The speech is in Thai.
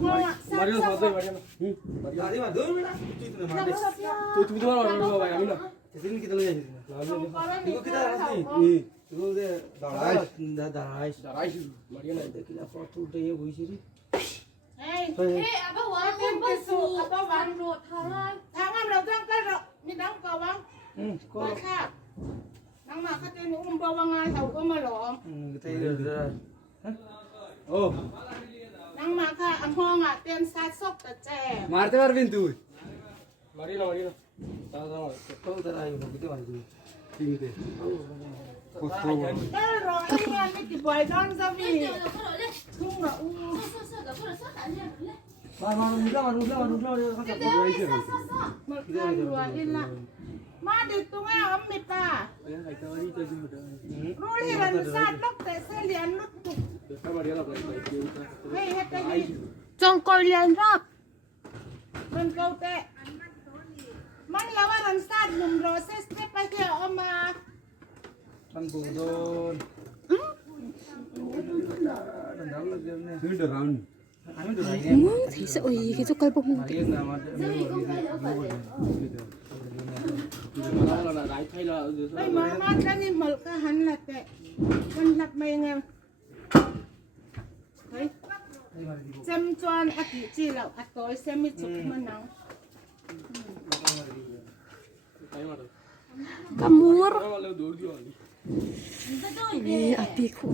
Mario साथ में Mario आदि बार 2 मिनट तू इतने मार तू तो मार भाई अभी ना दिन कितना ले देखो कितना रास्ते तू दे दराइश Mario ना देखिला फोटो उठे ये हुई सी अब वान बस अब वान रोडทางเราต้องก็มีน้ำกวังก็ค่ะน้ำมาเขาจะอุ้มกวังไงเขาก็มาหลอม cái đây ôน้ำมาค่ะอันห้องอ่ะเตียนซัดซอกแต่แจ मारते मार बिन तू मारी ना ताजा तो तेरा ये कितने मार तू तीन थे कोसो ก็รอที่งานไม่ติดบ่อยนอนจะมีทุ่งละอู้ मार मुझेเขาจับตัวไอ้เจ้า มันข้างรัวอินละมาดิตรงนี้อ้อมมีป่ารู้ที่มันซัดลกแต่เสื้อเหลืองลุกตุกให้เฮ็ดได้ดีจงกอยเรียนรอบมันเก่าแต่มันแล้วว่ามันซัดหนุ่มรอเซสเตไปเที่ยวเอามา kan budon Turn around thấy sợ gì cái chỗ cây bôngไม่มาแล้วนี่หมดก็หันละแต่มันหลับไม่ไงเฮ้ยจำจวนอธิจีเราอัดตัวเซมิจุกมันหนัง kamur ini apiku